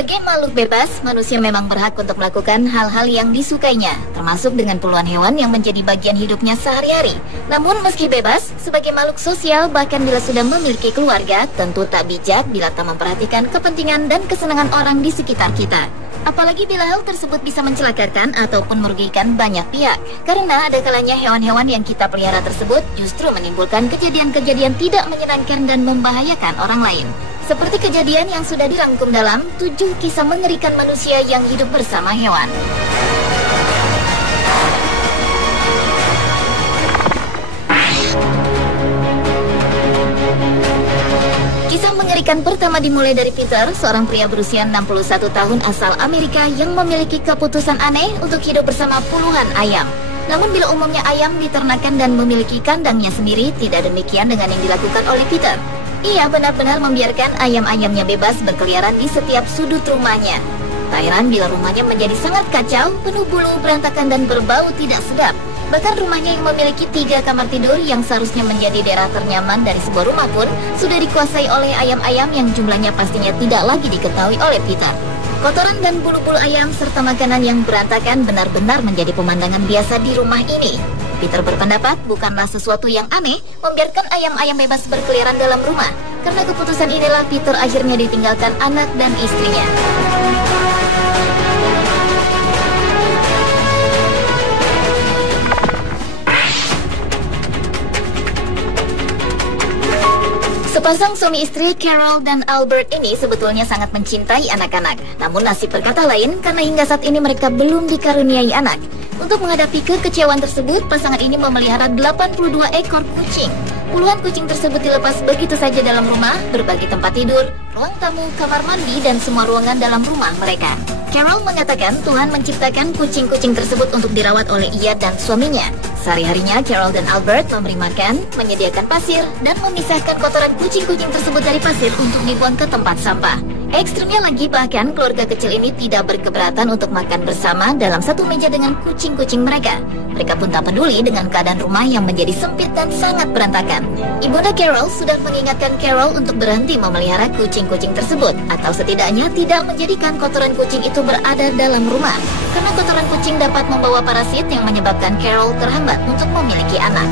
Sebagai makhluk bebas, manusia memang berhak untuk melakukan hal-hal yang disukainya, termasuk dengan puluhan hewan yang menjadi bagian hidupnya sehari-hari. Namun meski bebas, sebagai makhluk sosial, bahkan bila sudah memiliki keluarga, tentu tak bijak bila tak memperhatikan kepentingan dan kesenangan orang di sekitar kita. Apalagi bila hal tersebut bisa mencelakakan ataupun merugikan banyak pihak. Karena ada kalanya hewan-hewan yang kita pelihara tersebut justru menimbulkan kejadian-kejadian tidak menyenangkan dan membahayakan orang lain. Seperti kejadian yang sudah dirangkum dalam 7 kisah mengerikan manusia yang hidup bersama hewan. Kisah mengerikan pertama dimulai dari Peter, seorang pria berusia 61 tahun asal Amerika yang memiliki keputusan aneh untuk hidup bersama puluhan ayam. Namun bila umumnya ayam diternakan dan memiliki kandangnya sendiri, tidak demikian dengan yang dilakukan oleh Peter. Ia benar-benar membiarkan ayam-ayamnya bebas berkeliaran di setiap sudut rumahnya. Tak heran bila rumahnya menjadi sangat kacau, penuh bulu, berantakan dan berbau tidak sedap. Bahkan rumahnya yang memiliki 3 kamar tidur yang seharusnya menjadi daerah ternyaman dari sebuah rumah pun sudah dikuasai oleh ayam-ayam yang jumlahnya pastinya tidak lagi diketahui oleh Peter. Kotoran dan bulu-bulu ayam serta makanan yang berantakan benar-benar menjadi pemandangan biasa di rumah ini. Peter berpendapat bukanlah sesuatu yang aneh membiarkan ayam-ayam bebas berkeliaran dalam rumah. Karena keputusan inilah Peter akhirnya ditinggalkan anak dan istrinya. Sepasang suami istri Carol dan Albert ini sebetulnya sangat mencintai anak-anak. Namun nasib berkata lain karena hingga saat ini mereka belum dikaruniai anak. Untuk menghadapi kekecewaan tersebut, pasangan ini memelihara 82 ekor kucing. Puluhan kucing tersebut dilepas begitu saja dalam rumah, berbagi tempat tidur, ruang tamu, kamar mandi, dan semua ruangan dalam rumah mereka. Carol mengatakan Tuhan menciptakan kucing-kucing tersebut untuk dirawat oleh ia dan suaminya. Sehari-harinya Carol dan Albert memberi makan, menyediakan pasir, dan memisahkan kotoran kucing-kucing tersebut dari pasir untuk dibuang ke tempat sampah. Ekstrimnya lagi, bahkan keluarga kecil ini tidak berkeberatan untuk makan bersama dalam satu meja dengan kucing-kucing mereka. Mereka pun tak peduli dengan keadaan rumah yang menjadi sempit dan sangat berantakan. Ibunda Carol sudah mengingatkan Carol untuk berhenti memelihara kucing-kucing tersebut, atau setidaknya tidak menjadikan kotoran kucing itu berada dalam rumah. Karena kotoran kucing dapat membawa parasit yang menyebabkan Carol terhambat untuk memiliki anak.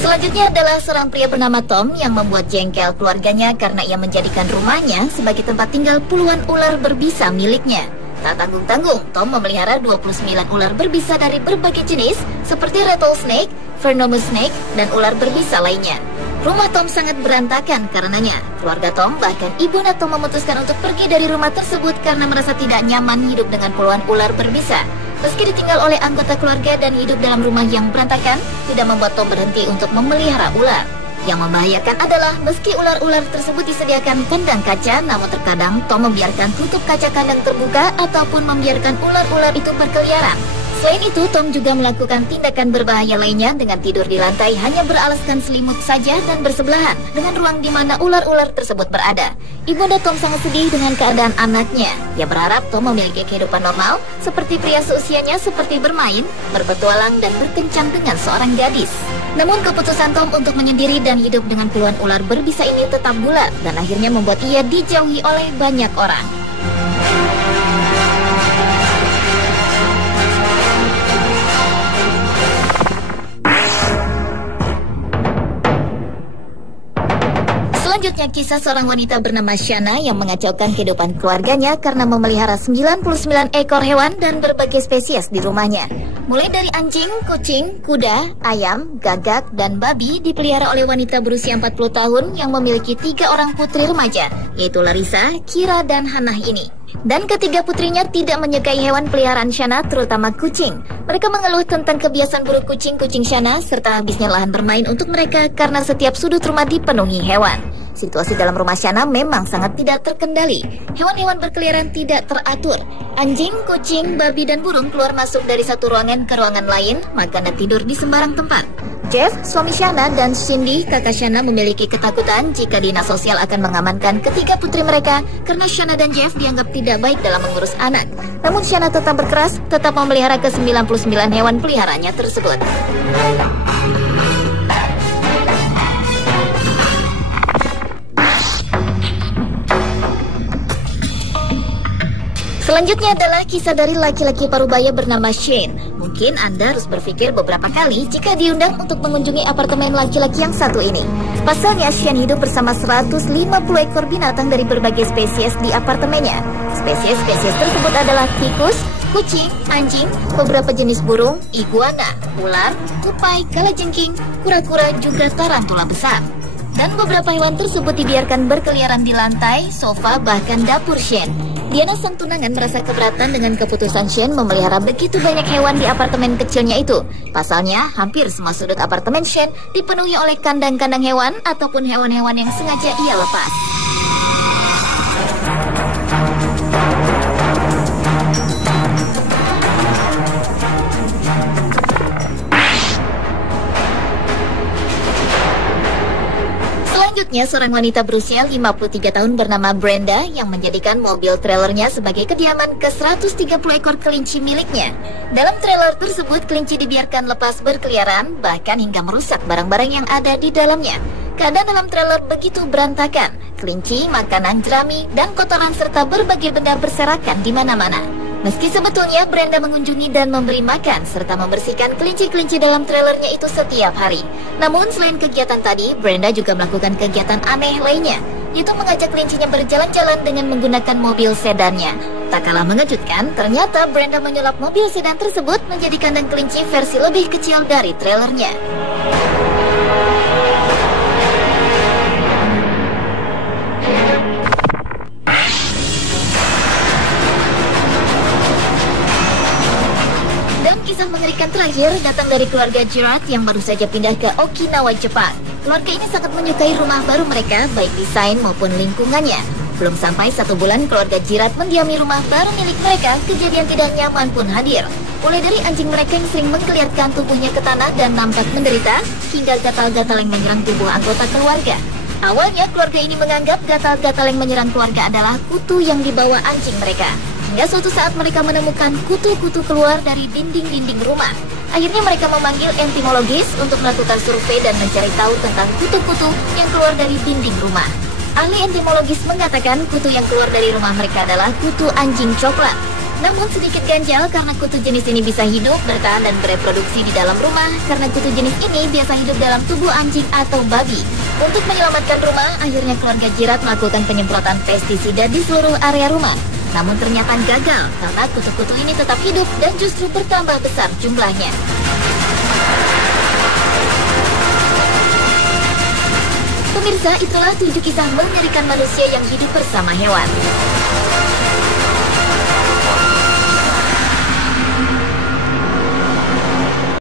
Selanjutnya adalah seorang pria bernama Tom yang membuat jengkel keluarganya karena ia menjadikan rumahnya sebagai tempat tinggal puluhan ular berbisa miliknya. Tak tanggung-tanggung, Tom memelihara 29 ular berbisa dari berbagai jenis seperti rattlesnake, venomous snake, dan ular berbisa lainnya. Rumah Tom sangat berantakan karenanya. Keluarga Tom, bahkan ibunda Tom memutuskan untuk pergi dari rumah tersebut karena merasa tidak nyaman hidup dengan puluhan ular berbisa. Meski ditinggal oleh anggota keluarga dan hidup dalam rumah yang berantakan, tidak membuat Tom berhenti untuk memelihara ular. Yang membahayakan adalah meski ular-ular tersebut disediakan kandang kaca, namun terkadang Tom membiarkan tutup kaca kandang terbuka ataupun membiarkan ular-ular itu berkeliaran. Selain itu, Tom juga melakukan tindakan berbahaya lainnya dengan tidur di lantai hanya beralaskan selimut saja dan bersebelahan dengan ruang di mana ular-ular tersebut berada. Ibunda Tom sangat sedih dengan keadaan anaknya. Ia berharap Tom memiliki kehidupan normal seperti pria seusianya, seperti bermain, berpetualang, dan berkencan dengan seorang gadis. Namun keputusan Tom untuk menyendiri dan hidup dengan puluhan ular berbisa ini tetap bulat dan akhirnya membuat ia dijauhi oleh banyak orang. Selanjutnya kisah seorang wanita bernama Shana yang mengacaukan kehidupan keluarganya karena memelihara 99 ekor hewan dan berbagai spesies di rumahnya. Mulai dari anjing, kucing, kuda, ayam, gagak, dan babi dipelihara oleh wanita berusia 40 tahun yang memiliki 3 orang putri remaja, yaitu Larissa, Kira, dan Hannah ini. Dan ketiga putrinya tidak menyukai hewan peliharaan Shana, terutama kucing. Mereka mengeluh tentang kebiasaan buruk kucing-kucing Shana serta habisnya lahan bermain untuk mereka karena setiap sudut rumah dipenuhi hewan. Situasi dalam rumah Shana memang sangat tidak terkendali. Hewan-hewan berkeliaran tidak teratur. Anjing, kucing, babi, dan burung keluar masuk dari satu ruangan ke ruangan lain, makan dan tidur di sembarang tempat. Jeff, suami Shana, dan Cindy, kakak Shana, memiliki ketakutan jika dinas sosial akan mengamankan ketiga putri mereka karena Shana dan Jeff dianggap tidak baik dalam mengurus anak. Namun Shana tetap berkeras, tetap memelihara ke-99 hewan peliharaannya tersebut. Selanjutnya adalah kisah dari laki-laki parubaya bernama Shane. Mungkin Anda harus berpikir beberapa kali jika diundang untuk mengunjungi apartemen laki-laki yang satu ini. Pasalnya, Shane hidup bersama 150 ekor binatang dari berbagai spesies di apartemennya. Spesies-spesies tersebut adalah tikus, kucing, anjing, beberapa jenis burung, iguana, ular, tupai, kalajengking, kura-kura, juga tarantula besar. Dan beberapa hewan tersebut dibiarkan berkeliaran di lantai, sofa, bahkan dapur Shane. Diana sang tunangan merasa keberatan dengan keputusan Shane memelihara begitu banyak hewan di apartemen kecilnya itu. Pasalnya, hampir semua sudut apartemen Shane dipenuhi oleh kandang-kandang hewan ataupun hewan-hewan yang sengaja ia lepas. Selanjutnya, seorang wanita berusia 53 tahun bernama Brenda yang menjadikan mobil trailernya sebagai kediaman ke-130 ekor kelinci miliknya. Dalam trailer tersebut, kelinci dibiarkan lepas berkeliaran, bahkan hingga merusak barang-barang yang ada di dalamnya. Keadaan dalam trailer begitu berantakan. Kelinci, makanan, jerami, dan kotoran serta berbagai benda berserakan di mana-mana. Meski sebetulnya Brenda mengunjungi dan memberi makan serta membersihkan kelinci-kelinci dalam trailernya itu setiap hari. Namun selain kegiatan tadi, Brenda juga melakukan kegiatan aneh lainnya, yaitu mengajak kelincinya berjalan-jalan dengan menggunakan mobil sedannya. Tak kalah mengejutkan, ternyata Brenda menyulap mobil sedan tersebut menjadi kandang kelinci versi lebih kecil dari trailernya. Kisah mengerikan terakhir datang dari keluarga Gerard yang baru saja pindah ke Okinawa, Jepang. Keluarga ini sangat menyukai rumah baru mereka, baik desain maupun lingkungannya. Belum sampai 1 bulan, keluarga Gerard mendiami rumah baru milik mereka, kejadian tidak nyaman pun hadir. Mulai dari anjing mereka yang sering menggeliatkan tubuhnya ke tanah dan nampak menderita, hingga gatal-gatal yang menyerang tubuh anggota keluarga. Awalnya, keluarga ini menganggap gatal-gatal yang menyerang keluarga adalah kutu yang dibawa anjing mereka. Hingga suatu saat mereka menemukan kutu-kutu keluar dari dinding-dinding rumah. Akhirnya mereka memanggil entomologis untuk melakukan survei dan mencari tahu tentang kutu-kutu yang keluar dari dinding rumah. Ahli entomologis mengatakan kutu yang keluar dari rumah mereka adalah kutu anjing coklat. Namun sedikit ganjal karena kutu jenis ini bisa hidup, bertahan, dan bereproduksi di dalam rumah karena kutu jenis ini biasa hidup dalam tubuh anjing atau babi. Untuk menyelamatkan rumah, akhirnya keluarga Gerard melakukan penyemprotan pestisida di seluruh area rumah. Namun ternyata gagal karena kutu-kutu ini tetap hidup dan justru bertambah besar jumlahnya. Pemirsa, itulah 7 kisah mengerikan manusia yang hidup bersama hewan.